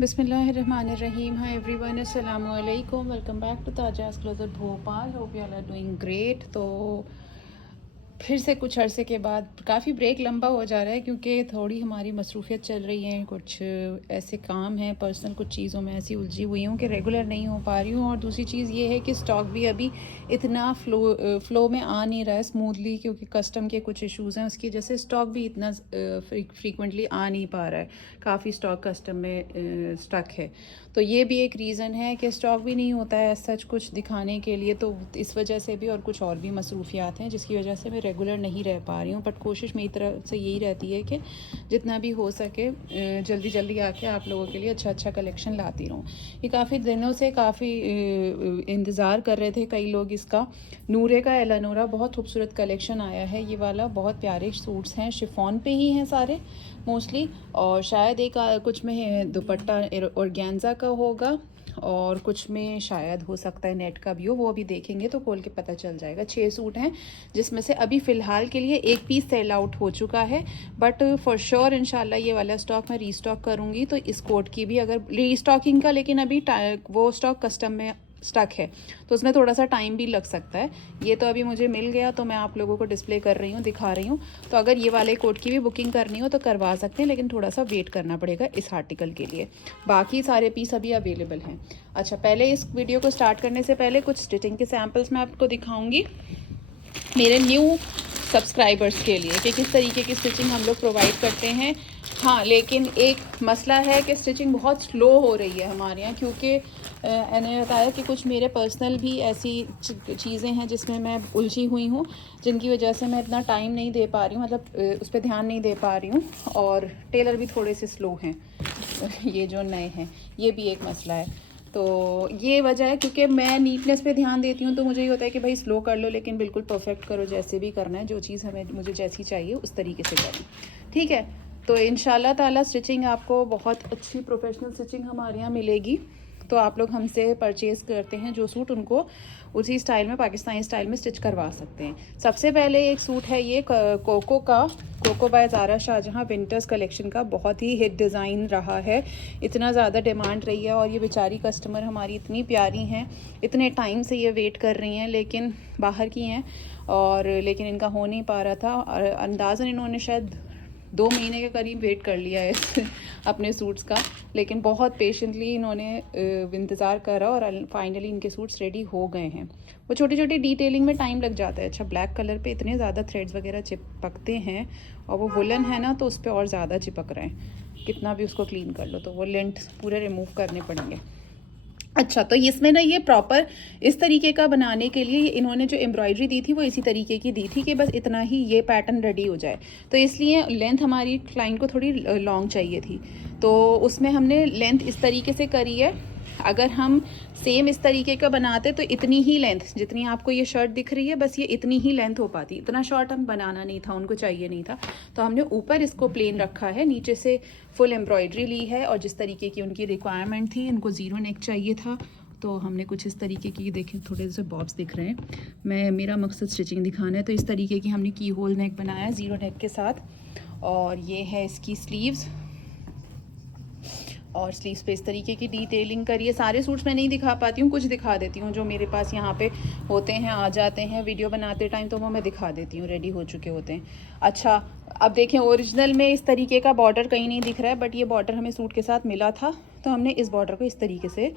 बिस्मिल्लाहिर्रहमानिर्रहीम। हाय एवरीवन, अस्सलामु अलैकुम। Welcome back to Tajaz clothier Bhopal. Hope you all are doing great. तो फिर से कुछ अरसे के बाद काफ़ी ब्रेक लंबा हो जा रहा है क्योंकि थोड़ी हमारी मसरूफियत चल रही है। कुछ ऐसे काम हैं, पर्सनल कुछ चीज़ों में ऐसी उलझी हुई हूँ कि रेगुलर नहीं हो पा रही हूँ। और दूसरी चीज़ ये है कि स्टॉक भी अभी इतना फ़्लो में आ नहीं रहा है स्मूथली, क्योंकि कस्टम के कुछ इश्यूज़ हैं। उसकी वजह से स्टॉक भी इतना फ्रीक्वेंटली आ नहीं पा रहा है। काफ़ी स्टॉक कस्टम में स्टक है। तो ये भी एक रीज़न है कि स्टॉक भी नहीं होता है सच कुछ दिखाने के लिए। तो इस वजह से भी, और कुछ और भी मसरूफियात हैं जिसकी वजह से मैं रेगुलर नहीं रह पा रही हूँ। बट कोशिश मेरी तरफ से यही रहती है कि जितना भी हो सके जल्दी जल्दी आके आप लोगों के लिए अच्छा अच्छा कलेक्शन लाती रहूँ। ये काफ़ी दिनों से काफ़ी इंतज़ार कर रहे थे कई लोग इसका। नूरे का एलानोरा बहुत खूबसूरत कलेक्शन आया है। ये वाला बहुत प्यारे सूट्स हैं, शिफॉन पे ही हैं सारे मोस्टली। और शायद एक कुछ में दुपट्टा ऑर्गेन्जा का होगा और कुछ में शायद हो सकता है नेट का भी हो। वो अभी देखेंगे तो खोल के पता चल जाएगा। 6 सूट हैं जिसमें से अभी फ़िलहाल के लिए एक पीस सेल आउट हो चुका है। बट फॉर श्योर इंशाल्लाह ये वाला स्टॉक मैं रीस्टॉक करूँगी। तो इस कोट की भी अगर रीस्टॉकिंग का, लेकिन अभी वो स्टॉक कस्टम में स्टक है तो उसमें थोड़ा सा टाइम भी लग सकता है। ये तो अभी मुझे मिल गया तो मैं आप लोगों को डिस्प्ले कर रही हूँ, दिखा रही हूँ। तो अगर ये वाले कोट की भी बुकिंग करनी हो तो करवा सकते हैं, लेकिन थोड़ा सा वेट करना पड़ेगा इस आर्टिकल के लिए। बाकी सारे पीस अभी अवेलेबल हैं। अच्छा, पहले इस वीडियो को स्टार्ट करने से पहले कुछ स्टिचिंग के सैम्पल्स मैं आपको दिखाऊंगी मेरे न्यू सब्सक्राइबर्स के लिए कि किस तरीके की स्टिचिंग हम लोग प्रोवाइड करते हैं। हाँ, लेकिन एक मसला है कि स्टिचिंग बहुत स्लो हो रही है हमारे यहाँ, क्योंकि मैंने बताया कि कुछ मेरे पर्सनल भी ऐसी चीज़ें हैं जिसमें मैं उलझी हुई हूँ, जिनकी वजह से मैं इतना टाइम नहीं दे पा रही हूँ, मतलब उस पर ध्यान नहीं दे पा रही हूँ। और टेलर भी थोड़े से स्लो हैं ये जो नए हैं, ये भी एक मसला है। तो ये वजह है, क्योंकि मैं नीटनेस पे ध्यान देती हूँ तो मुझे ये होता है कि भाई स्लो कर लो लेकिन बिल्कुल परफेक्ट करो। जैसे भी करना है, जो चीज़ मुझे जैसी चाहिए उस तरीके से करो, ठीक है। तो इंशाल्लाह ताला स्टिचिंग आपको बहुत अच्छी प्रोफेशनल स्टिचिंग हमारे यहाँ मिलेगी। तो आप लोग हमसे परचेज़ करते हैं जो सूट, उनको उसी स्टाइल में, पाकिस्तानी स्टाइल में स्टिच करवा सकते हैं। सबसे पहले एक सूट है ये कोको का, Coco by Zara Shahjahan winters collection का। बहुत ही हिट डिज़ाइन रहा है, इतना ज़्यादा डिमांड रही है। और ये बेचारी कस्टमर हमारी इतनी प्यारी हैं, इतने टाइम से ये वेट कर रही हैं, लेकिन बाहर की हैं और लेकिन इनका हो नहीं पा रहा था। और अंदाज़न इन्होंने शायद 2 महीने के करीब वेट कर लिया है अपने सूट्स का, लेकिन बहुत पेशेंटली इन्होंने इंतज़ार करा और फाइनली इनके सूट्स रेडी हो गए हैं। वो छोटी छोटी डिटेलिंग में टाइम लग जाता है। अच्छा, ब्लैक कलर पे इतने ज़्यादा थ्रेड्स वगैरह चिपकते हैं, और वो वुलन है ना तो उस पर और ज़्यादा चिपक रहे हैं। कितना भी उसको क्लीन कर लो तो वो लेंथ पूरे रिमूव करने पड़ेंगे। अच्छा, तो इसमें ना ये प्रॉपर इस तरीके का बनाने के लिए इन्होंने जो एम्ब्रॉयडरी दी थी वो इसी तरीके की दी थी कि बस इतना ही ये पैटर्न रेडी हो जाए। तो इसलिए लेंथ हमारी क्लाइंट को थोड़ी लॉन्ग चाहिए थी, तो उसमें हमने लेंथ इस तरीके से करी है। अगर हम सेम इस तरीके का बनाते तो इतनी ही लेंथ, जितनी आपको ये शर्ट दिख रही है बस ये इतनी ही लेंथ हो पाती। इतना शॉर्ट हम बनाना नहीं था, उनको चाहिए नहीं था। तो हमने ऊपर इसको प्लेन रखा है, नीचे से फुल एम्ब्रॉयडरी ली है। और जिस तरीके की उनकी रिक्वायरमेंट थी, इनको ज़ीरो नेक चाहिए था, तो हमने कुछ इस तरीके की, देखें थोड़े से बॉब्स दिख रहे हैं। मेरा मकसद स्टिचिंग दिखाना है, तो इस तरीके की हमने की होल नेक बनाया है ज़ीरो नेक के साथ। और ये है इसकी स्लीव्स, और स्लीव्स पे इस तरीके की डिटेलिंग करिए। सारे सूट्स मैं नहीं दिखा पाती हूँ, कुछ दिखा देती हूँ जो मेरे पास यहाँ पे होते हैं, आ जाते हैं वीडियो बनाते टाइम, तो वो मैं दिखा देती हूँ, रेडी हो चुके होते हैं। अच्छा, अब देखें ओरिजिनल में इस तरीके का बॉर्डर कहीं नहीं दिख रहा है, बट ये बॉर्डर हमें सूट के साथ मिला था, तो हमने इस बॉर्डर को इस तरीके से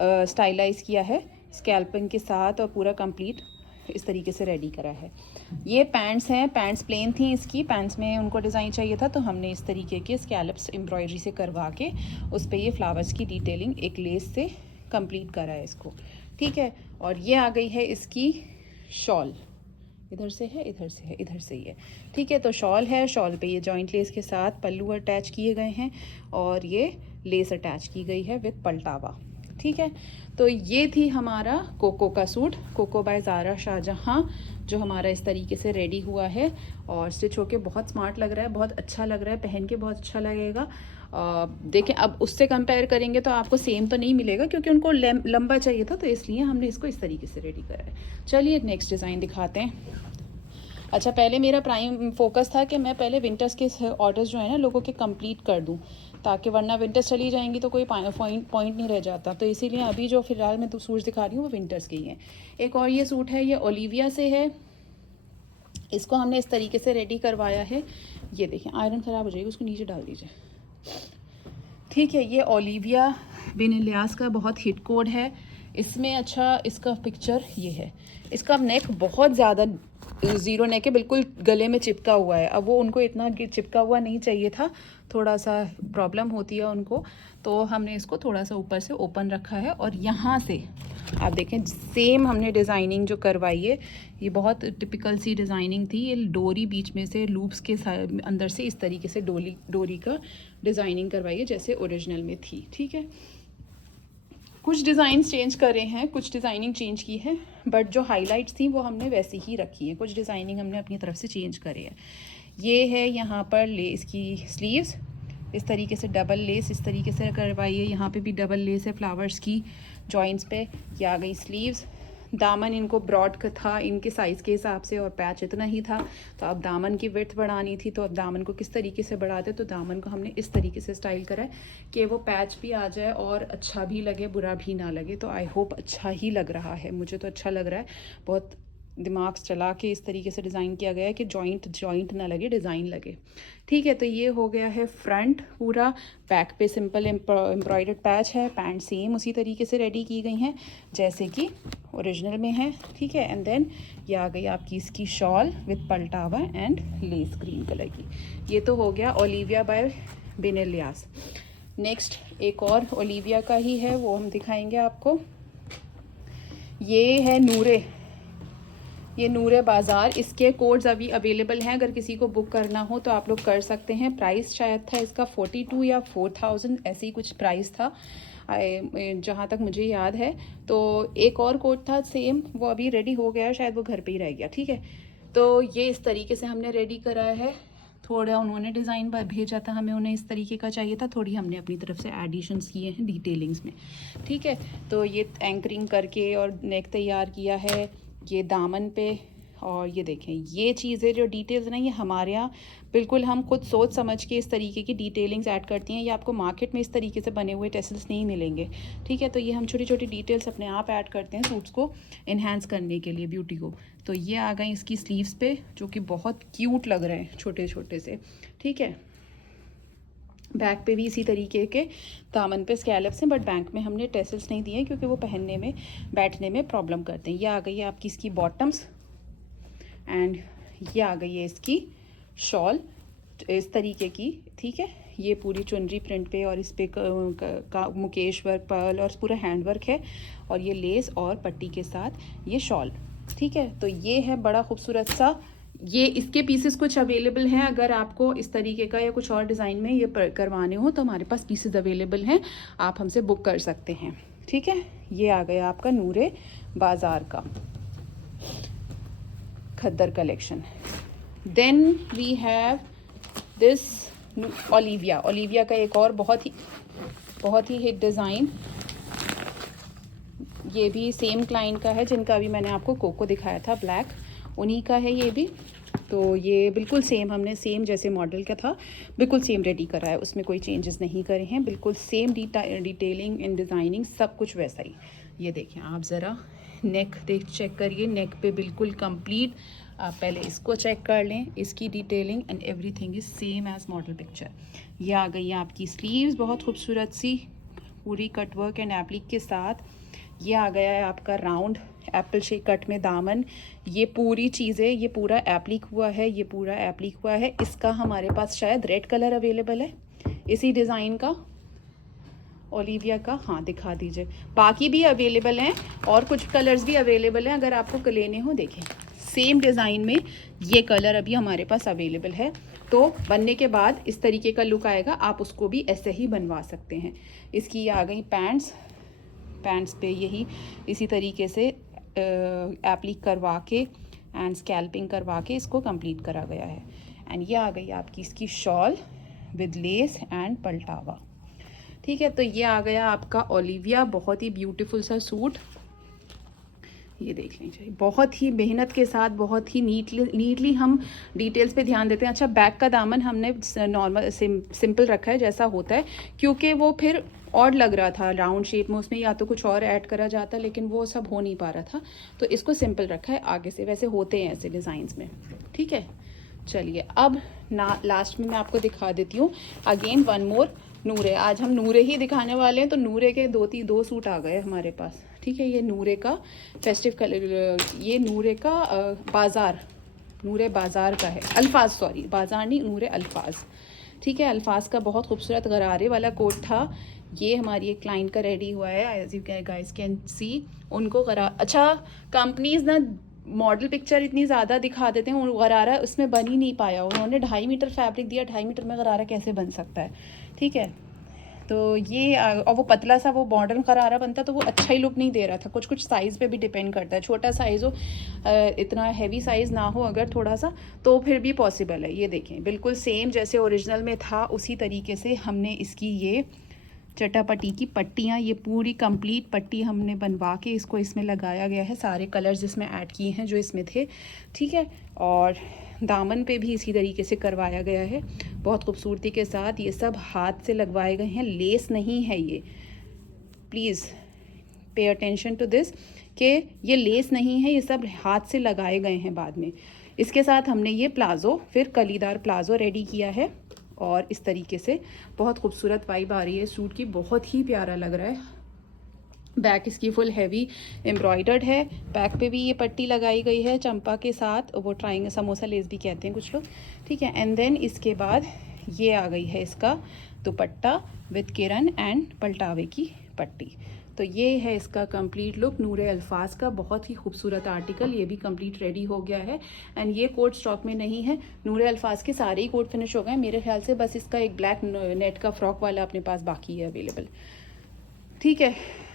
स्टाइलाइज़ किया है स्कैल्पिंग के साथ, और पूरा कंप्लीट इस तरीके से रेडी करा है। ये पैंट्स हैं, पैंट्स प्लेन थी इसकी, पैंट्स में उनको डिज़ाइन चाहिए था तो हमने इस तरीके के स्कैलप्स एम्ब्रॉयडरी से करवा के उस पर ये फ्लावर्स की डिटेलिंग एक लेस से कंप्लीट करा है इसको, ठीक है। और ये आ गई है इसकी शॉल, इधर से है, इधर से है, इधर से ही है, ठीक है। तो शॉल है, शॉल पे ये जॉइंट लेस के साथ पल्लू अटैच किए गए हैं और ये लेस अटैच की गई है विद पलटावा, ठीक है। तो ये थी हमारा कोको का suit, Coco by Zara Shahjahan, जो हमारा इस तरीके से रेडी हुआ है और स्टिच होके बहुत स्मार्ट लग रहा है, बहुत अच्छा लग रहा है, पहन के बहुत अच्छा लगेगा। देखें, अब उससे कंपेयर करेंगे तो आपको सेम तो नहीं मिलेगा, क्योंकि उनको लंबा चाहिए था, तो इसलिए हमने इसको इस तरीके से रेडी करा है। चलिए एक नेक्स्ट डिज़ाइन दिखाते हैं। अच्छा, पहले मेरा प्राइम फोकस था कि मैं पहले विंटर्स के ऑर्डर्स जो है ना लोगों के कंप्लीट कर दूं, ताकि वरना विंटर्स चली जाएंगी तो कोई पॉइंट नहीं रह जाता। तो इसीलिए अभी जो फ़िलहाल मैं तो सूट्स दिखा रही हूँ वो विंटर्स के ही हैं। एक और ये सूट है, ये ओलिविया से है। इसको हमने इस तरीके से रेडी करवाया है। ये देखें, आयरन ख़राब हो जाएगी, उसको नीचे डाल दीजिए। ठीक है, ये ओलिविया बिन इलियास का बहुत हिट कोड है। इसमें अच्छा इसका पिक्चर ये है। इसका नेक बहुत ज़्यादा ज़ीरो नेक है, बिल्कुल गले में चिपका हुआ है। अब वो उनको इतना चिपका हुआ नहीं चाहिए था, थोड़ा सा प्रॉब्लम होती है उनको, तो हमने इसको थोड़ा सा ऊपर से ओपन रखा है। और यहाँ से आप देखें सेम हमने डिज़ाइनिंग जो करवाई है, ये बहुत टिपिकल सी डिज़ाइनिंग थी। ये डोरी बीच में से लूप्स के अंदर से इस तरीके से डोरी का डिज़ाइनिंग करवाई है जैसे ओरिजिनल में थी। ठीक है, कुछ डिज़ाइन चेंज करे हैं, कुछ डिज़ाइनिंग चेंज की है, बट जो हाइलाइट्स थी वो हमने वैसी ही रखी है। कुछ डिज़ाइनिंग हमने अपनी तरफ से चेंज करे है। ये है यहाँ पर लेस की स्लीव्स, इस तरीके से डबल लेस इस तरीके से करवाई है। यहाँ पे भी डबल लेस है फ्लावर्स की जॉइंट्स पे। ये आ गई स्लीव्स। दामन इनको ब्रॉड का था इनके साइज़ के हिसाब से, और पैच इतना ही था, तो अब दामन की विड्थ बढ़ानी थी। तो अब दामन को किस तरीके से बढ़ाते, तो दामन को हमने इस तरीके से स्टाइल करा है कि वो पैच भी आ जाए और अच्छा भी लगे, बुरा भी ना लगे। तो आई होप अच्छा ही लग रहा है, मुझे तो अच्छा लग रहा है। बहुत दिमाग चला के इस तरीके से डिज़ाइन किया गया है कि जॉइंट ना लगे, डिज़ाइन लगे। ठीक है, तो ये हो गया है फ्रंट पूरा। बैक पे सिंपल एम्ब्रॉयडर्ड पैच है। पैंट सेम उसी तरीके से रेडी की गई हैं जैसे कि ओरिजिनल में है। ठीक है, एंड देन ये आ गई आपकी इसकी शॉल विद पलटावा एंड लेस ग्रीन कलर की। ये तो हो गया Olivia by Bin Ilyas. Next एक और ओलिविया का ही है, वो हम दिखाएंगे आपको। ये है नूरे, ये नूरे बाज़ार। इसके कोड्स अभी अवेलेबल हैं, अगर किसी को बुक करना हो तो आप लोग कर सकते हैं। प्राइस शायद था इसका 42 या 4000 ऐसे ही कुछ प्राइस था जहाँ तक मुझे याद है। तो एक और कोड था सेम, वो अभी रेडी हो गया, शायद वो घर पे ही रह गया। ठीक है, तो ये इस तरीके से हमने रेडी कराया है। थोड़ा उन्होंने डिज़ाइन भेजा था हमें, उन्हें इस तरीके का चाहिए था, थोड़ी हमने अपनी तरफ से एडिशंस किए हैं डिटेलिंग्स में। ठीक है, तो ये एंकरिंग करके और नेक तैयार किया है ये दामन पे। और ये देखें ये चीज़ें जो डिटेल्स ना, ये हमारे यहाँ बिल्कुल हम खुद सोच समझ के इस तरीके की डिटेलिंग्स ऐड करती हैं। ये आपको मार्केट में इस तरीके से बने हुए टेसल्स नहीं मिलेंगे। ठीक है, तो ये हम छोटी छोटी डिटेल्स अपने आप ऐड करते हैं सूट्स को इन्हेंस करने के लिए, ब्यूटी को। तो ये आ गई इसकी स्लीव्स पे, जो कि बहुत क्यूट लग रहे हैं छोटे छोटे से। ठीक है, बैक पे भी इसी तरीके के दामन पे स्कैलप्स हैं, बट बैक में हमने टेसल्स नहीं दिए क्योंकि वो पहनने में बैठने में प्रॉब्लम करते हैं। ये आ गई है आपकी इसकी बॉटम्स, एंड ये आ गई है इसकी शॉल इस तरीके की। ठीक है, ये पूरी चुनरी प्रिंट पे और इस पे मुकेश वर्क, पर्ल और पूरा हैंड वर्क है, और ये लेस और पट्टी के साथ ये शॉल। ठीक है, तो ये है बड़ा खूबसूरत सा। ये इसके पीसेस कुछ अवेलेबल हैं, अगर आपको इस तरीके का या कुछ और डिज़ाइन में ये करवाने हो तो हमारे पास पीसेस अवेलेबल हैं, आप हमसे बुक कर सकते हैं। ठीक है, ये आ गया आपका नूरे बाज़ार का khaddar collection. Then we have this Olivia का एक और बहुत ही हिट डिज़ाइन। ये भी सेम क्लाइंट का है जिनका अभी मैंने आपको कोको दिखाया था ब्लैक, उन्हीं का है ये भी। तो ये बिल्कुल सेम, हमने सेम जैसे मॉडल का था बिल्कुल सेम रेडी करा है, उसमें कोई चेंजेस नहीं करे हैं, बिल्कुल सेम डिटेलिंग एंड डिज़ाइनिंग सब कुछ वैसा ही। ये देखें आप ज़रा नेक चेक करिए, नेक पे बिल्कुल कंप्लीट। आप पहले इसको चेक कर लें, इसकी detailing and everything is same as model picture. ये आ गई है आपकी स्लीव्स बहुत खूबसूरत सी, पूरी कटवर्क एंड एप्लिक के साथ। ये आ गया है आपका राउंड एप्पल शेप कट में दामन। ये पूरी चीज़ें, ये पूरा एप्लिक हुआ है, ये पूरा एप्लिक हुआ है। इसका हमारे पास शायद रेड कलर अवेलेबल है इसी डिज़ाइन का, ओलिविया का। हाँ दिखा दीजिए, बाकी भी अवेलेबल हैं और कुछ कलर्स भी अवेलेबल हैं अगर आपको लेने हो। देखें सेम डिज़ाइन में ये कलर अभी हमारे पास अवेलेबल है, तो बनने के बाद इस तरीके का लुक आएगा, आप उसको भी ऐसे ही बनवा सकते हैं। इसकी ये आ गई पैंट्स पे यही इसी तरीके से एप्लिक करवा के एंड स्कैल्पिंग करवा के इसको कंप्लीट करा गया है। एंड ये आ गई आपकी इसकी शॉल विद लेस एंड पलटावा। ठीक है, तो ये आ गया आपका ओलिविया, बहुत ही ब्यूटीफुल सा सूट। ये देख लीजिए, बहुत ही मेहनत के साथ, बहुत ही नीटली हम डिटेल्स पे ध्यान देते हैं। अच्छा, बैक का दामन हमने नॉर्मल सिंपल रखा है जैसा होता है, क्योंकि वो फिर और लग रहा था राउंड शेप में, उसमें या तो कुछ और ऐड करा जाता, लेकिन वो सब हो नहीं पा रहा था, तो इसको सिंपल रखा है आगे से। वैसे होते हैं ऐसे डिज़ाइंस में, ठीक है। चलिए अब लास्ट में मैं आपको दिखा देती हूँ अगेन वन मोर नूरे। आज हम नूरे ही दिखाने वाले हैं, तो नूरे के दो सूट आ गए हमारे पास, ठीक है। ये नूरे का फेस्टिव कलर, ये नूरे का बाज़ार, नूरे बाज़ार का है, अल्फाज, सॉरी बाज़ार नहीं, नूरे अल्फाज, ठीक है। अल्फाज का बहुत खूबसूरत गरारे वाला कोट था। ये हमारी एक क्लाइंट का रेडी हुआ है, as you guys can see. उनको अच्छा, कंपनीज ना मॉडल पिक्चर इतनी ज़्यादा दिखा देते हैं, गरारा उसमें बन ही नहीं पाया। उन्होंने 2.5 मीटर फैब्रिक दिया, 2.5 मीटर में गरारा कैसे बन सकता है, ठीक है। तो ये और वो पतला सा वो मॉडर्न गरारा बनता तो वो अच्छा ही लुक नहीं दे रहा था। कुछ कुछ साइज़ पे भी डिपेंड करता है, छोटा साइज़ हो, इतना हैवी साइज़ ना हो अगर थोड़ा सा, तो फिर भी पॉसिबल है। ये देखें, बिल्कुल सेम जैसे ओरिजिनल में था उसी तरीके से हमने इसकी ये चटापटी की पट्टियाँ, ये पूरी कंप्लीट पट्टी हमने बनवा के इसको इसमें लगाया गया है। सारे कलर्स इसमें ऐड किए हैं जो इसमें थे, ठीक है। और दामन पे भी इसी तरीके से करवाया गया है बहुत खूबसूरती के साथ। ये सब हाथ से लगवाए गए हैं, लेस नहीं है ये, please pay attention to this, कि ये लेस नहीं है, ये सब हाथ से लगाए गए हैं बाद में। इसके साथ हमने ये प्लाज़ो, फिर कलीदार प्लाज़ो रेडी किया है, और इस तरीके से बहुत खूबसूरत वाइब आ रही है सूट की, बहुत ही प्यारा लग रहा है। बैक इसकी फुल हैवी एम्ब्रॉयडर्ड है, बैक पे भी ये पट्टी लगाई गई है चंपा के साथ, वो ट्राइंगल समोसा लेस भी कहते हैं कुछ लोग, ठीक है। एंड देन इसके बाद ये आ गई है इसका दुपट्टा विद किरण एंड पलटावे की पट्टी। तो ये है इसका कंप्लीट लुक नूरे अल्फाज का, बहुत ही खूबसूरत आर्टिकल। ये भी कंप्लीट रेडी हो गया है, एंड ये कोट स्टॉक में नहीं है। नूरे अल्फाज के सारे ही कोट फिनिश हो गए मेरे ख्याल से, बस इसका एक ब्लैक नेट का फ्रॉक वाला अपने पास बाकी है अवेलेबल, ठीक है।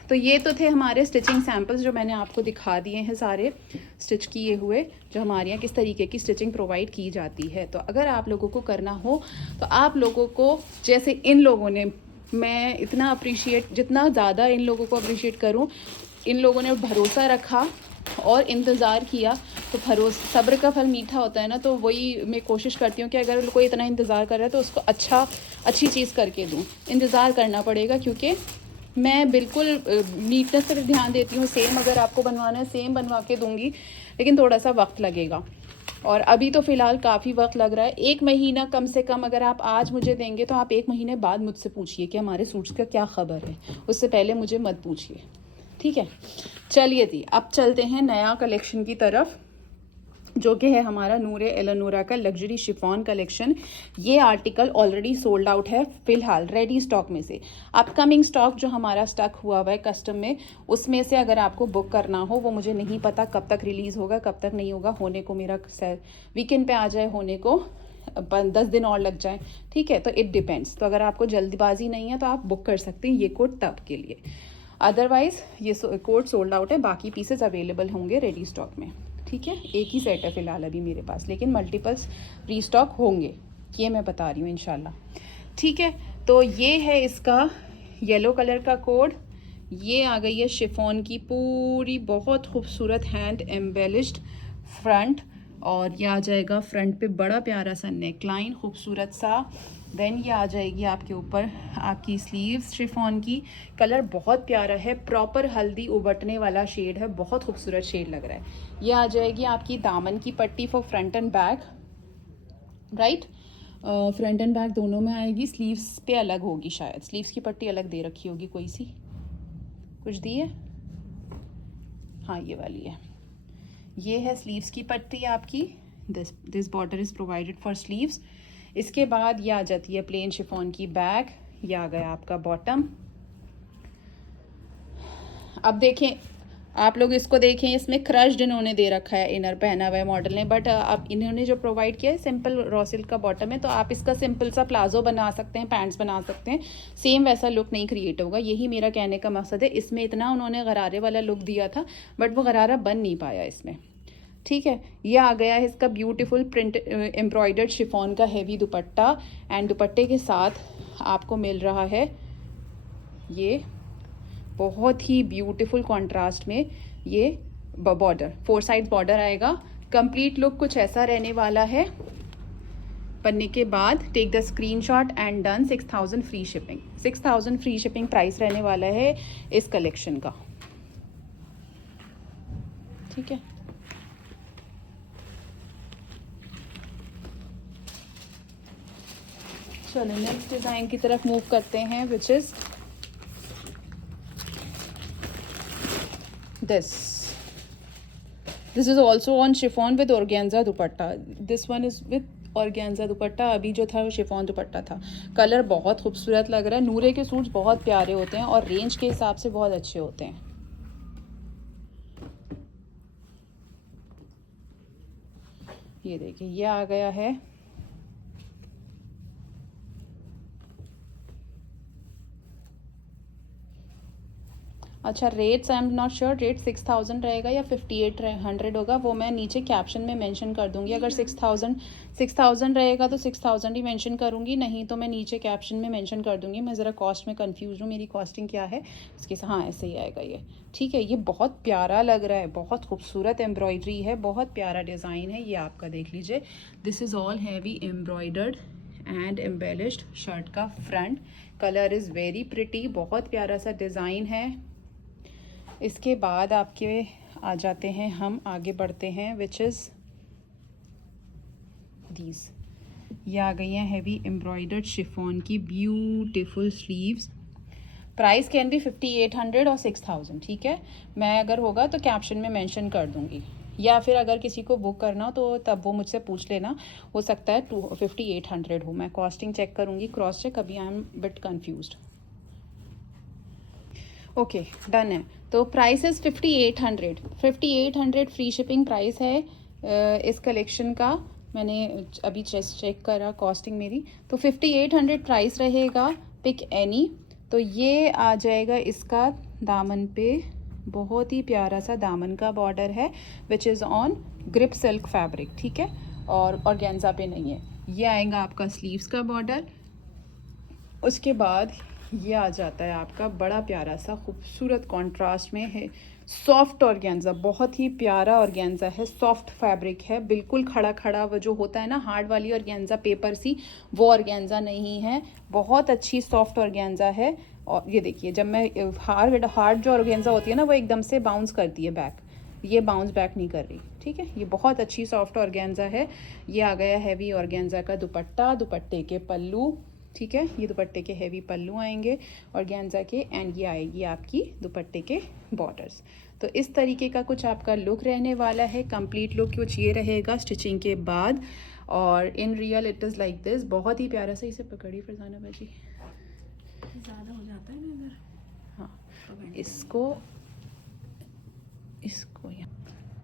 तो ये तो थे हमारे स्टिचिंग सैम्पल्स जो मैंने आपको दिखा दिए हैं, सारे स्टिच किए हुए, जो हमारे यहाँ किस तरीके की स्टिचिंग प्रोवाइड की जाती है। तो अगर आप लोगों को करना हो तो आप लोगों को, जैसे इन लोगों ने, मैं इतना अप्रिशिएट, जितना ज़्यादा इन लोगों को अप्रिशिएट करूं, इन लोगों ने भरोसा रखा और इंतज़ार किया, तो सब्र का फल मीठा होता है ना। तो वही मैं कोशिश करती हूँ कि अगर कोई इतना इंतज़ार कर रहा है तो उसको अच्छी चीज़ करके दूँ। इंतज़ार करना पड़ेगा, क्योंकि मैं बिल्कुल नीटनेस पर ध्यान देती हूँ। सेम अगर आपको बनवाना है सेम बनवा के दूँगी, लेकिन थोड़ा सा वक्त लगेगा, और अभी तो फ़िलहाल काफ़ी वक्त लग रहा है। 1 महीना कम से कम अगर आप आज मुझे देंगे तो आप 1 महीने बाद मुझसे पूछिए कि हमारे सूट्स का क्या ख़बर है, उससे पहले मुझे मत पूछिए, ठीक है। चलिए जी, अब चलते हैं नया कलेक्शन की तरफ, जो कि है हमारा नूरे एलेनोरा का लग्जरी शिफॉन कलेक्शन। ये आर्टिकल ऑलरेडी सोल्ड आउट है फ़िलहाल रेडी स्टॉक में से। अपकमिंग स्टॉक जो हमारा स्टक हुआ हुआ है कस्टम में, उसमें से अगर आपको बुक करना हो, वो मुझे नहीं पता कब तक रिलीज़ होगा, कब तक नहीं होगा। होने को मेरा वीकेंड पे आ जाए, होने को 10 दिन और लग जाए, ठीक है। तो इट डिपेंड्स। तो अगर आपको जल्दबाजी नहीं है तो आप बुक कर सकते हैं ये कोट तब के लिए। अदरवाइज़ ये कोट सोल्ड आउट है, बाकी पीसेस अवेलेबल होंगे रेडी स्टॉक में, ठीक है। एक ही सेट है फ़िलहाल अभी मेरे पास, लेकिन मल्टीपल्स रीस्टॉक होंगे, ये मैं बता रही हूँ इंशाल्लाह, ठीक है। तो ये है इसका येलो कलर का कोड। ये आ गई है शिफॉन की पूरी बहुत खूबसूरत हैंड एम्बेलिश्ड फ्रंट, और ये आ जाएगा फ्रंट पे बड़ा प्यारा सा नेक लाइन खूबसूरत सा। देन ये आ जाएगी आपके ऊपर आपकी स्लीव्स शिफॉन की। कलर बहुत प्यारा है, प्रॉपर हल्दी उबटने वाला शेड है, बहुत खूबसूरत शेड लग रहा है। ये आ जाएगी आपकी दामन की पट्टी for front end back, right. Front end back दोनों में आएगी। स्लीव्स पे अलग होगी, शायद स्लीव्स की पट्टी अलग दे रखी होगी, कोई सी कुछ दी है, हाँ ये वाली है। ये है स्लीव्स की पट्टी आपकी, this border is provided for sleeves. इसके बाद ये आ जाती है प्लेन शिफॉन की बैक। ये आ गया आपका बॉटम। अब देखें आप लोग, इसको देखें, इसमें क्रश्ड इन्होंने दे रखा है, इनर पहना हुआ है मॉडल ने, बट अब इन्होंने जो प्रोवाइड किया है सिंपल रॉ सिल्क का बॉटम है, तो आप इसका सिंपल सा प्लाजो बना सकते हैं, पैंट्स बना सकते हैं, सेम वैसा लुक नहीं क्रिएट होगा। यही मेरा कहने का मकसद है। इसमें इतना उन्होंने गरारे वाला लुक दिया था, बट वो गरारा बन नहीं पाया इसमें, ठीक है। ये आ गया है इसका ब्यूटीफुल प्रिंट एम्ब्रॉयडर्ड शिफॉन का हेवी दुपट्टा, एंड दुपट्टे के साथ आपको मिल रहा है ये बहुत ही ब्यूटीफुल कॉन्ट्रास्ट में ये बॉर्डर, 4 साइड बॉर्डर आएगा। कंप्लीट लुक कुछ ऐसा रहने वाला है। पन्ने के बाद take the screenshot and done. 6000 free shipping, 6000 free shipping price रहने वाला है इस कलेक्शन का, ठीक है। चलो नेक्स्ट डिज़ाइन की तरफ मूव करते हैं, which is this is also on chiffon with organza dupatta. This one is with organza दुपट्टा। अभी जो था वो शिफॉन दुपट्टा था। कलर बहुत खूबसूरत लग रहा है। नूरे के सूट्स बहुत प्यारे होते हैं और रेंज के हिसाब से बहुत अच्छे होते हैं। ये देखिए, ये आ गया है। अच्छा, rates I am not sure, rate 6000 रहेगा या 5800 होगा, वो मैं नीचे कैप्शन में मेंशन कर दूंगी। अगर 6000 रहेगा तो 6000 ही मेंशन करूंगी, नहीं तो मैं नीचे कैप्शन में मेंशन कर दूंगी। मैं ज़रा कॉस्ट में कंफ्यूज हूँ, मेरी कॉस्टिंग क्या है इसके। हाँ, ऐसे ही आएगा ये, ठीक है। ये बहुत प्यारा लग रहा है, बहुत खूबसूरत एम्ब्रॉयडरी है, बहुत प्यारा डिज़ाइन है। ये आपका देख लीजिए, this is all heavy embroidered and embellished. Shirt का front colour is very pretty, बहुत प्यारा सा डिज़ाइन है। इसके बाद आपके आ जाते हैं, हम आगे बढ़ते हैं, विच इज़ दीज। ये आ गई हैं हैवी एम्ब्रॉयडर्ड शिफॉन की beautiful sleeves. Price can be 5800 और 6000, ठीक है। मैं अगर होगा तो कैप्शन में मेंशन कर दूंगी, या फिर अगर किसी को बुक करना हो तो तब वो मुझसे पूछ लेना, हो सकता है 5800 हो। मैं कॉस्टिंग चेक करूँगी, क्रॉस चेक। अभी I am bit confused. Okay, done है। तो price is 5800 free shipping price है इस कलेक्शन का। मैंने अभी चेक करा कॉस्टिंग मेरी, तो 5800 प्राइस रहेगा। Pick any. तो ये आ जाएगा इसका दामन पे, बहुत ही प्यारा सा दामन का बॉर्डर है, which is on grip silk fabric, ठीक है, और ऑर्गेन्जा पे नहीं है। ये आएगा आपका स्लीव्स का बॉर्डर। उसके बाद ये आ जाता है आपका बड़ा प्यारा सा खूबसूरत कॉन्ट्रास्ट में है सॉफ्ट ऑर्गेन्जा। बहुत ही प्यारा ऑर्गेन्जा है, सॉफ्ट फैब्रिक है, बिल्कुल खड़ा खड़ा। वो जो होता है ना हार्ड वाली ऑर्गेन्जा, पेपर सी, वो ऑर्गेन्जा नहीं है। बहुत अच्छी सॉफ्ट ऑर्गेन्जा है। और ये देखिए, जब मैं हार्ड जो ऑर्गेन्जा होती है ना, वो एकदम से बाउंस करती है बैक, ये बाउंस बैक नहीं कर रही, ठीक है। ये बहुत अच्छी सॉफ्ट ऑर्गेन्जा है। ये आ गया हैवी ऑर्गेन्जा का दुपट्टा, दुपट्टे के पल्लू, ठीक है। ये दुपट्टे के हैवी पल्लू आएंगे ऑर्गेन्जा के, एंड ये आएगी आपकी दुपट्टे के बॉर्डर्स। तो इस तरीके का कुछ आपका लुक रहने वाला है। कंप्लीट लुक कुछ ये रहेगा स्टिचिंग के बाद, और in real it is like this. बहुत ही प्यारा सा। इसे पकड़ी फरजाना बाजी, ज़्यादा हो जाता है ना इधर। हाँ, इसको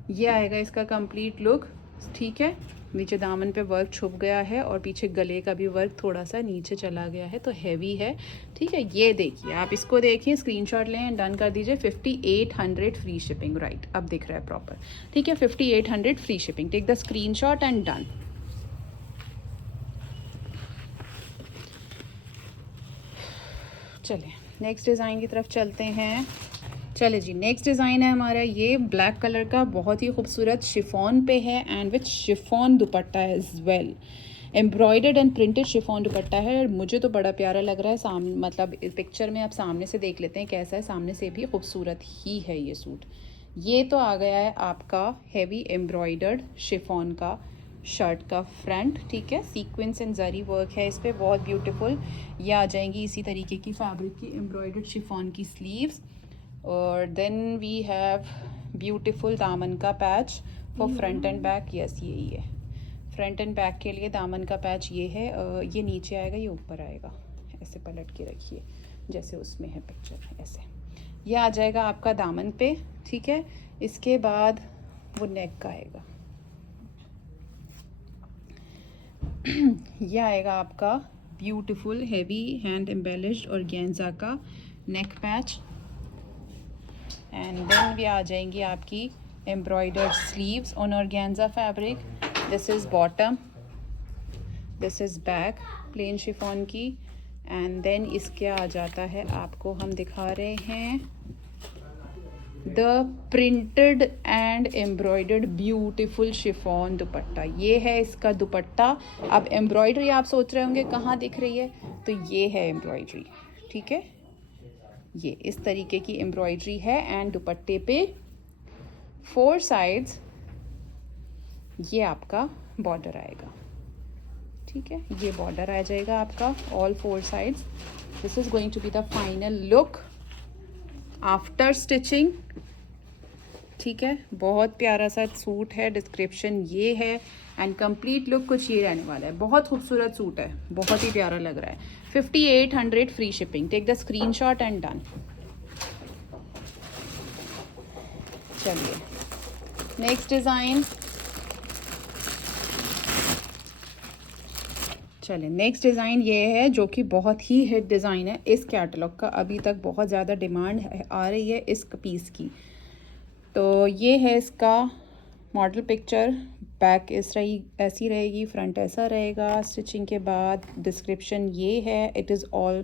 ये आएगा इसका कंप्लीट लुक, ठीक है। नीचे दामन पे वर्क छुप गया है और पीछे गले का भी वर्क थोड़ा सा नीचे चला गया है, तो हैवी है, ठीक है। ये देखिए, आप इसको देखिए, स्क्रीनशॉट लें एंड डन कर दीजिए। 5800 फ्री शिपिंग, राइट, अब दिख रहा है प्रॉपर, ठीक है। 5800 free shipping, take the screenshot and done. चलें नेक्स्ट डिज़ाइन की तरफ चलते हैं। चले जी, नेक्स्ट डिज़ाइन है हमारा ये ब्लैक कलर का, बहुत ही खूबसूरत शिफॉन पे है and with chiffon dupatta as well. Embroidered and printed chiffon dupatta है। मुझे तो बड़ा प्यारा लग रहा है। सामने मतलब पिक्चर में आप सामने से देख लेते हैं कैसा है, सामने से भी खूबसूरत ही है ये सूट। ये तो आ गया है आपका हैवी एम्ब्रॉयडर्ड शिफॉन का शर्ट का फ्रंट, ठीक है। सीक्वेंस एंड जरी वर्क है इस पर, बहुत ब्यूटीफुल। ये आ जाएंगी इसी तरीके की फैब्रिक की एम्ब्रॉयडर्ड शिफॉन की स्लीव्स, और देन वी हैव ब्यूटीफुल दामन का patch for front end back. Yes, यही है फ्रंट एंड बैक के लिए दामन का पैच। ये है, ये नीचे आएगा, ये ऊपर आएगा। ऐसे पलट के रखिए जैसे उसमें है पिक्चर में, ऐसे। ये आ जाएगा आपका दामन पे, ठीक है। इसके बाद वो नेक का आएगा। ये आएगा आपका beautiful heavy hand embellished organza का नेक पैच, एंड देन भी आ जाएंगी आपकी embroidered sleeves on organza fabric. This is bottom, this is back plane chiffon की, एंड देन इसके आ जाता है आपको, हम दिखा रहे हैं the printed and embroidered beautiful chiffon दुपट्टा। ये है इसका दुपट्टा। अब एम्ब्रॉयडरी आप सोच रहे होंगे कहाँ दिख रही है, तो ये है एम्ब्रॉयडरी, ठीक है। ये इस तरीके की एम्ब्रॉयडरी है एंड दुपट्टे पे 4 साइड्स ये आपका बॉर्डर आएगा, ठीक है। ये बॉर्डर आ जाएगा आपका all 4 sides. This is going to be the final look after stitching, ठीक है। बहुत प्यारा सा सूट है, डिस्क्रिप्शन ये है एंड कंप्लीट लुक कुछ ये रहने वाला है। बहुत खूबसूरत सूट है, बहुत ही प्यारा लग रहा है। 5800 free shipping. Take the screenshot and done. चलिए नेक्स्ट डिज़ाइन, चलिए नेक्स्ट डिज़ाइन ये है जो कि बहुत ही हिट डिज़ाइन है इस कैटलॉग का। अभी तक बहुत ज़्यादा डिमांड आ रही है इस पीस की। तो ये है इसका मॉडल पिक्चर। बैक ऐसी रहेगी, फ्रंट ऐसा रहेगा। स्टिचिंग के बाद डिस्क्रिप्शन ये है। It is all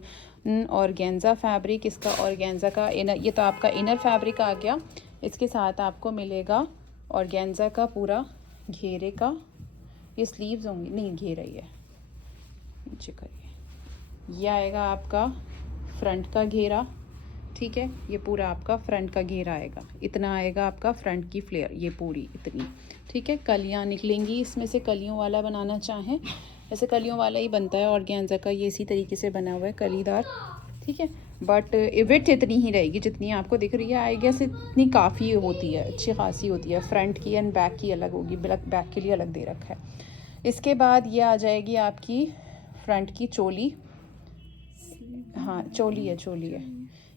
organza fabric. इसका ऑर्गेन्जा का इनर, ये तो आपका इनर फैब्रिक आ गया। इसके साथ आपको मिलेगा ऑर्गेन्जा का पूरा घेरे का, ये स्लीव्स होंगी, नहीं घेरा ही है, नीचे करिए। ये आएगा आपका फ्रंट का घेरा, ठीक है। ये पूरा आपका फ्रंट का घेरा आएगा, इतना आएगा आपका फ्रंट की फ्लेयर, ये पूरी इतनी, ठीक है। कलियाँ निकलेंगी इसमें से, कलियों वाला बनाना चाहें ऐसे कलियों वाला ही बनता है ऑर्गेन्जा का। ये इसी तरीके से बना हुआ है कलीदार, ठीक है। बट विड्थ इतनी ही रहेगी जितनी आपको दिख रही है। आई गेस इतनी काफ़ी होती है, अच्छी खासी होती है। फ्रंट की एंड बैक की अलग होगी, बैक के लिए अलग दे रखा है। इसके बाद ये आ जाएगी आपकी फ्रंट की चोली। हाँ चोली है।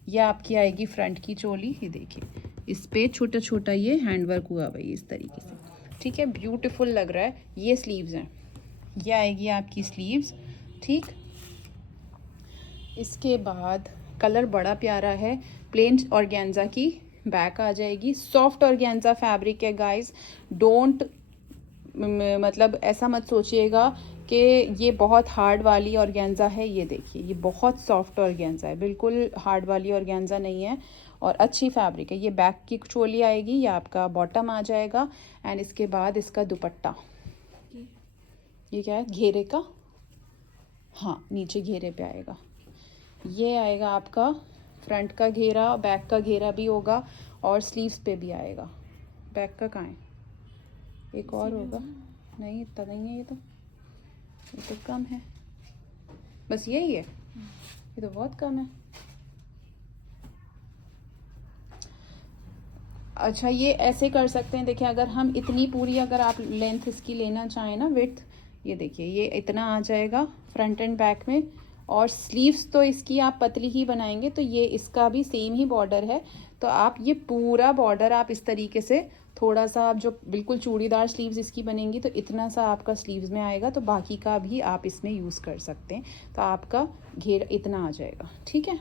ये आपकी आएगी फ्रंट की चोली। ये देखिए इस पे छोटा छोटा ये हैंडवर्क हुआ हुआ है इस तरीके से, ठीक है। ब्यूटीफुल लग रहा है। ये स्लीव्स हैं, ये आएगी आपकी स्लीव्स, ठीक। इसके बाद कलर बड़ा प्यारा है, प्लेन ऑर्गेन्जा की बैक आ जाएगी। सॉफ्ट ऑर्गेन्जा फैब्रिक है गाइस, डोंट मतलब ऐसा मत सोचिएगा कि ये बहुत हार्ड वाली ऑर्गेन्जा है। ये देखिए ये बहुत सॉफ्ट ऑर्गेन्जा है, बिल्कुल हार्ड वाली ऑर्गेन्जा नहीं है और अच्छी फैब्रिक है। ये बैक की चोली आएगी, ये आपका बॉटम आ जाएगा एंड इसके बाद इसका दुपट्टा, ये क्या है घेरे का, हाँ नीचे घेरे पे आएगा। ये आएगा आपका फ्रंट का घेरा, बैक का घेरा भी होगा और स्लीव्स पे भी आएगा। बैक का कहाँ है, एक और होगा, नहीं इतना नहीं है, ये तो कम है, बस यही है, ये तो बहुत कम है। अच्छा ये ऐसे कर सकते हैं, देखिए अगर हम इतनी पूरी, अगर आप लेंथ इसकी लेना चाहें ना, विड्थ, ये देखिए ये इतना आ जाएगा फ्रंट एंड बैक में। और स्लीव्स तो इसकी आप पतली ही बनाएंगे तो ये इसका भी सेम ही बॉर्डर है। तो आप ये पूरा बॉर्डर आप इस तरीके से थोड़ा सा, आप जो बिल्कुल चूड़ीदार स्लीव्स इसकी बनेंगी तो इतना सा आपका स्लीव्स में आएगा, तो बाकी का भी आप इसमें यूज़ कर सकते हैं। तो आपका घेर इतना आ जाएगा, ठीक है।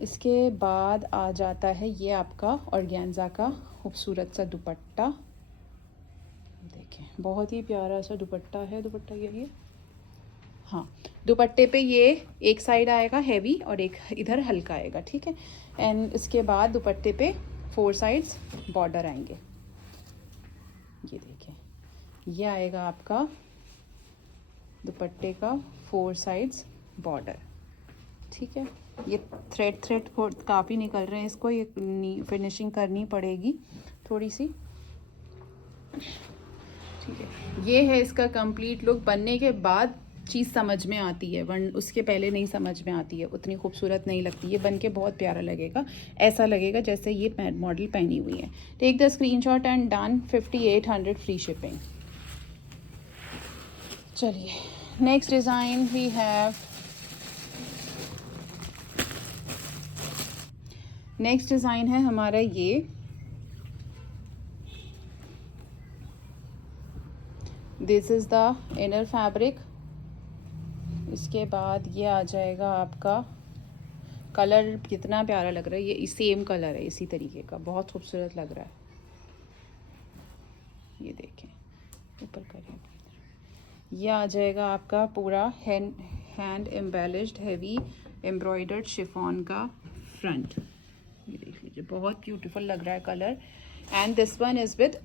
इसके बाद आ जाता है ये आपका ऑर्गेन्जा का खूबसूरत सा दुपट्टा। देखें बहुत ही प्यारा सा दुपट्टा है। दुपट्टा ये हाँ, दुपट्टे पे ये एक साइड आएगा हैवी और एक इधर हल्का आएगा, ठीक है। एंड इसके बाद दुपट्टे पे 4 साइड्स बॉर्डर आएंगे। ये देखें ये आएगा आपका दुपट्टे का 4 साइड्स बॉर्डर, ठीक है। ये थ्रेड काफ़ी निकल रहे हैं, इसको ये फिनिशिंग करनी पड़ेगी थोड़ी सी, ठीक है। ये है इसका कंप्लीट लुक। बनने के बाद चीज़ समझ में आती है, वन उसके पहले नहीं समझ में आती है, उतनी खूबसूरत नहीं लगती। ये बन के बहुत प्यारा लगेगा, ऐसा लगेगा जैसे ये मॉडल पहनी हुई है। Take the screenshot and done. 5800 free shipping. चलिए next design we have, next design है हमारा ये, this is the inner fabric. इसके बाद ये आ जाएगा आपका, कलर कितना प्यारा लग रहा है, ये सेम कलर है इसी तरीके का, बहुत खूबसूरत लग रहा है। ये देखें ऊपर करें, ये आ जाएगा आपका पूरा hand embellished heavy embroidered chiffon का फ्रंट, ये देख लीजिए बहुत ब्यूटीफुल लग रहा है colour. And this one is with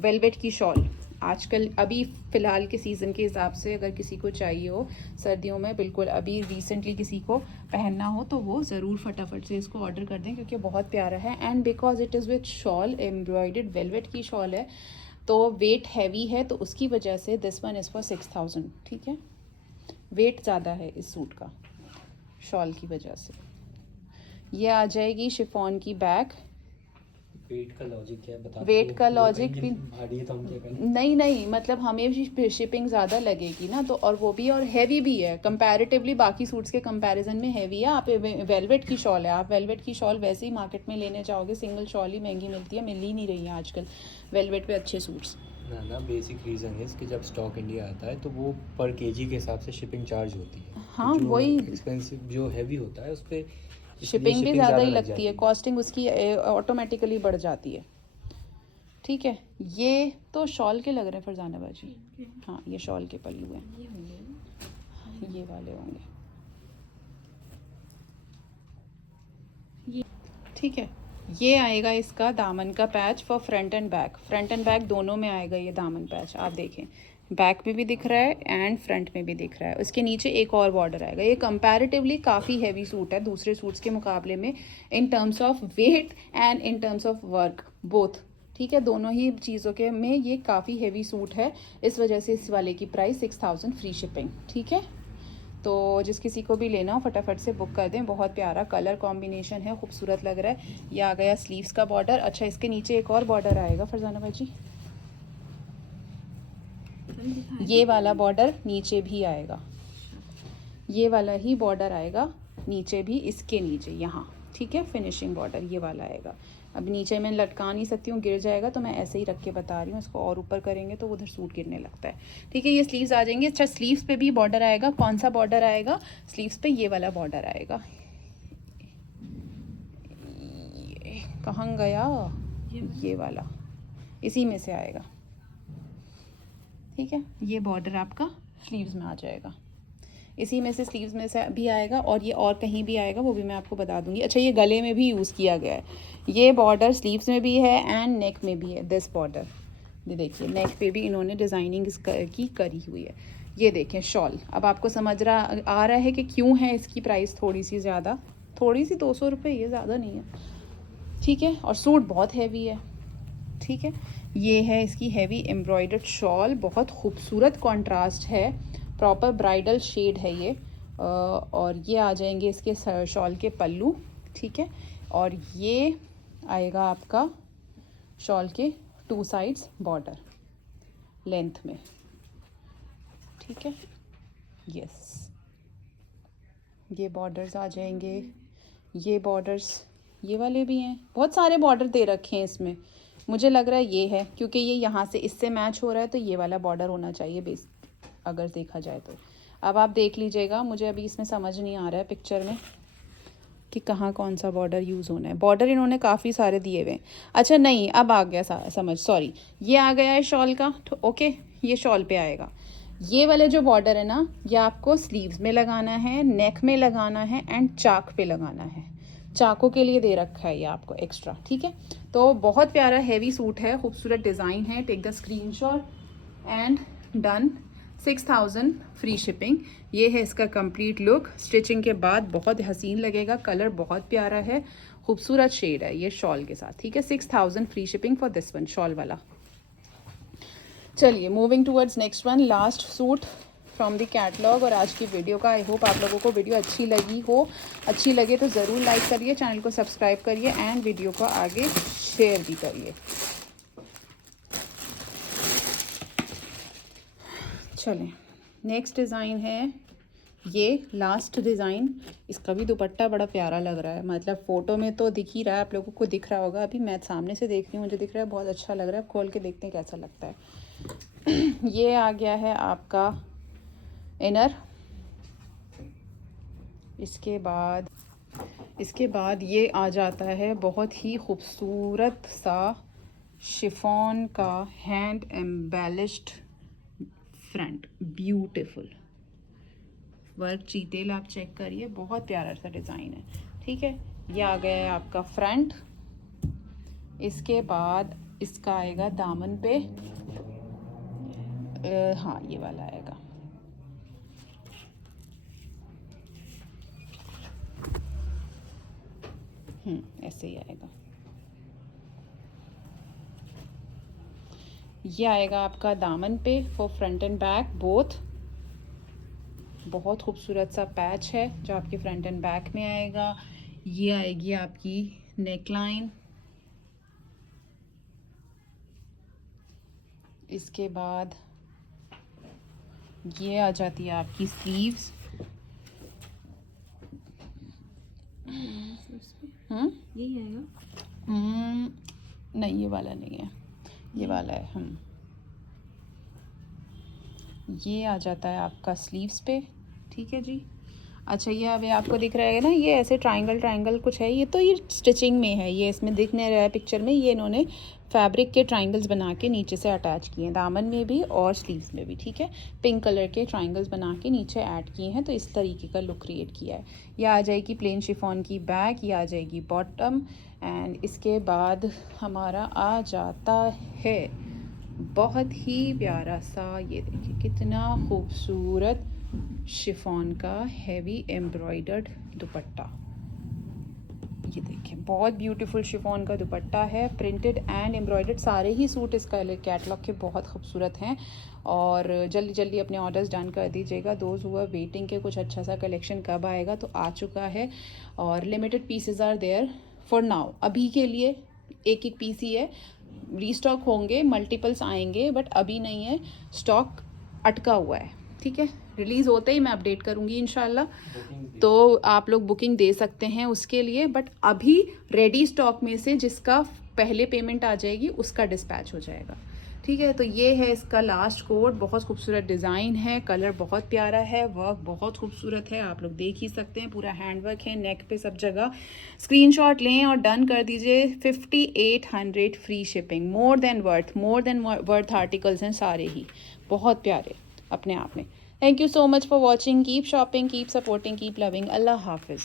velvet की शॉल। आजकल अभी फ़िलहाल के सीज़न के हिसाब से अगर किसी को चाहिए हो सर्दियों में, बिल्कुल अभी रिसेंटली किसी को पहनना हो तो वो ज़रूर फटाफट से इसको ऑर्डर कर दें क्योंकि बहुत प्यारा है। And because it is with shawl, embroidered velvet की शॉल है तो वेट हैवी है, तो उसकी वजह से दिस वन इज़ फॉर 6000। ठीक है, वेट ज़्यादा है इस सूट का शॉल की वजह से। ये आ जाएगी शिफॉन की बैग। वेट का लॉजिक क्या है बता दो। वेट का लॉजिक भी भारी है तो हम क्या करें? नहीं मतलब हमें भी शिपिंग ज़्यादा लगेगी ना, तो और वो भी और हैवी भी है कंपैरेटिवली, बाकी सूट्स के कंपैरिजन में हैवी है। आप वेलवेट की शॉल है, आप वेलवेट की शॉल वैसे ही मार्केट में लेने जाओगे सिंगल शॉल ही महंगी मिलती है, मिल ही नहीं रही है आजकल वेलवेट पे अच्छे सूट्स। ना बेसिक रीज़न है इसके, जब स्टॉक इंडिया आता है तो वो पर केजी के हिसाब से शिपिंग चार्ज होती है। हाँ, तो जो वही एक्सपेंसिव जो हैवी होता है उस पर शिपिंग भी ज़्यादा ही लगती है, कॉस्टिंग उसकी ऑटोमेटिकली बढ़ जाती है। ठीक है, ये तो शॉल के लग रहे हैं फरजाना बाजी। हाँ, ये शॉल के पल्लू हैं, ये होंगे ये वाले होंगे। ठीक है, ये आएगा इसका दामन का patch for front end back. Front end back दोनों में आएगा ये दामन पैच, आप देखें बैक में भी दिख रहा है एंड फ्रंट में भी दिख रहा है। उसके नीचे एक और बॉर्डर आएगा। ये कंपैरेटिवली काफ़ी हैवी सूट है दूसरे सूट्स के मुकाबले में, in terms of weight and in terms of work both. ठीक है, दोनों ही चीज़ों के में ये काफ़ी हैवी सूट है, इस वजह से इस वाले की प्राइस 6000 फ्री शिपिंग। ठीक है, तो जिस किसी को भी लेना हो फटाफट से बुक कर दें। बहुत प्यारा कलर कॉम्बिनेशन है, खूबसूरत लग रहा है। ये आ गया स्लीव्स का बॉर्डर। अच्छा, इसके नीचे एक और बॉर्डर आएगा फरजाना भाजी, ये वाला बॉर्डर नीचे भी आएगा, ये वाला ही बॉर्डर आएगा नीचे भी, इसके नीचे यहाँ। ठीक है, फिनिशिंग बॉर्डर ये वाला आएगा। अब नीचे मैं लटका नहीं सकती हूँ, गिर जाएगा, तो मैं ऐसे ही रख के बता रही हूँ। इसको और ऊपर करेंगे तो उधर सूट गिरने लगता है। ठीक है, ये स्लीव्स आ जाएंगे। अच्छा, स्लीव्स पे भी बॉर्डर आएगा। कौन सा बॉर्डर आएगा स्लीव्स पे? ये वाला बॉर्डर आएगा। ये कहाँ गया? ये वाला इसी में से आएगा। ठीक है, ये बॉर्डर आपका स्लीव्स में आ जाएगा, इसी में से स्लीव्स में से भी आएगा, और ये और कहीं भी आएगा वो भी मैं आपको बता दूंगी। अच्छा, ये गले में भी यूज़ किया गया है, ये बॉर्डर स्लीव्स में भी है एंड नेक में भी है। दिस बॉर्डर ये देखिए, नेक पे भी इन्होंने डिज़ाइनिंग की करी हुई है। ये देखें शॉल। अब आपको समझ आ रहा है कि क्यों है इसकी प्राइस थोड़ी सी ज़्यादा, थोड़ी सी 200 रुपये, ये ज़्यादा नहीं है। ठीक है, और सूट बहुत हैवी है। ठीक है, ये है इसकी हैवी एम्ब्रॉयडर्ड शॉल, बहुत खूबसूरत कॉन्ट्रास्ट है, प्रॉपर ब्राइडल शेड है ये। और ये आ जाएंगे इसके शॉल के पल्लू। ठीक है, और ये आएगा आपका शॉल के 2 साइड्स बॉर्डर लेंथ में। ठीक है, यस, ये बॉर्डर्स आ जाएंगे, ये बॉर्डर्स ये वाले भी हैं। बहुत सारे बॉर्डर दे रखे हैं इसमें, मुझे लग रहा है ये है क्योंकि ये यहाँ से इससे मैच हो रहा है, तो ये वाला बॉर्डर होना चाहिए बेस अगर देखा जाए तो। अब आप देख लीजिएगा, मुझे अभी इसमें समझ नहीं आ रहा है पिक्चर में कि कहाँ कौन सा बॉर्डर यूज़ होना है। बॉर्डर इन्होंने काफ़ी सारे दिए हुए हैं। अच्छा नहीं, अब आ गया समझ, सॉरी, ये आ गया है शॉल का। ओके, ये शॉल पे आएगा। ये वाले जो बॉर्डर है ना, ये आपको स्लीव्स में लगाना है, नेक में लगाना है एंड चाक पे लगाना है। चाकों के लिए दे रखा है ये आपको एक्स्ट्रा। ठीक है, तो बहुत प्यारा हैवी सूट है, खूबसूरत डिज़ाइन है। Take the screenshot and done. 6000 free shipping. ये है इसका कंप्लीट लुक। स्टिचिंग के बाद बहुत हसीन लगेगा, कलर बहुत प्यारा है, खूबसूरत शेड है ये शॉल के साथ। ठीक है, 6000 free shipping for this one, shawl वाला। चलिए, moving towards next one, last suit from the catalogue और आज की वीडियो का। आई होप आप लोगों को वीडियो अच्छी लगी हो। अच्छी लगे तो ज़रूर लाइक करिए, चैनल को सब्सक्राइब करिए एंड वीडियो को आगे शेयर भी करिए। चलें, नेक्स्ट डिज़ाइन है ये, लास्ट डिज़ाइन। इसका भी दुपट्टा बड़ा प्यारा लग रहा है, मतलब फ़ोटो में तो दिख ही रहा है, आप लोगों को दिख रहा होगा। अभी मैं सामने से देख रही हूँ, मुझे दिख रहा है, बहुत अच्छा लग रहा है। खोल के देखते हैं कैसा लगता है। ये आ गया है आपका इनर। इसके बाद ये आ जाता है बहुत ही खूबसूरत सा शिफॉन का hand embellished front, beautiful work. Detail आप चेक करिए, बहुत प्यारा सा डिज़ाइन है। ठीक है, ये आ गया है आपका फ्रंट। इसके बाद इसका आएगा दामन पे, हाँ ये वाला आएगा। ऐसे ही आएगा। ये आएगा आपका दामन पे for front end back both. बहुत खूबसूरत सा पैच है जो आपके फ्रंट एंड बैक में आएगा। ये आएगी आपकी नेक लाइन। इसके बाद ये आ जाती है आपकी स्लीव्स। यही आएगा? नहीं, ये वाला नहीं है, ये वाला है। ये आ जाता है आपका स्लीव्स पे, ठीक है जी। अच्छा, ये अभी आपको दिख रहा है ना, ये ऐसे ट्रायंगल कुछ है, ये तो ये स्टिचिंग में है, ये इसमें दिख नहीं रहा है पिक्चर में। ये इन्होंने फैब्रिक के ट्रायंगल्स बना के नीचे से अटैच किए हैं, दामन में भी और स्लीव्स में भी, ठीक है। पिंक कलर के ट्रायंगल्स बना के नीचे ऐड किए हैं, तो इस तरीके का लुक क्रिएट किया है। यह आ जाएगी प्लेन शिफॉन की बैक, ये आ जाएगी बॉटम, एंड इसके बाद हमारा आ जाता है बहुत ही प्यारा सा, ये देखिए कितना खूबसूरत शिफॉन का हैवी एम्ब्रॉयडर्ड दुपट्टा। ये देखिए बहुत ब्यूटीफुल शिफॉन का दुपट्टा है, प्रिंटेड एंड एम्ब्रॉयडर्ड। सारे ही सूट इस कैटलॉग के बहुत खूबसूरत हैं, और जल्दी जल्दी अपने ऑर्डर्स डन कर दीजिएगा। दोज हुआ वेटिंग के कुछ अच्छा सा कलेक्शन कब आएगा, तो आ चुका है, और limited pieces are there for now. अभी के लिए एक एक पीस ही है, रीस्टॉक होंगे, मल्टीपल्स आएंगे, बट अभी नहीं है, स्टॉक अटका हुआ है, ठीक है। रिलीज़ होते ही मैं अपडेट करूँगी इंशाल्लाह, तो आप लोग बुकिंग दे सकते हैं उसके लिए। बट अभी रेडी स्टॉक में से जिसका पहले पेमेंट आ जाएगी उसका डिस्पैच हो जाएगा, ठीक है। तो ये है इसका लास्ट कोड, बहुत खूबसूरत डिज़ाइन है, कलर बहुत प्यारा है, वर्क बहुत खूबसूरत है, आप लोग देख ही सकते हैं, पूरा हैंड वर्क है नेक पे सब जगह। स्क्रीनशॉट लें और डन कर दीजिए। 5800 free shipping, more than worth articles हैं सारे ही, बहुत प्यारे अपने आप में। Thank you so much for watching. Keep shopping, keep supporting, keep loving. Allah Hafiz.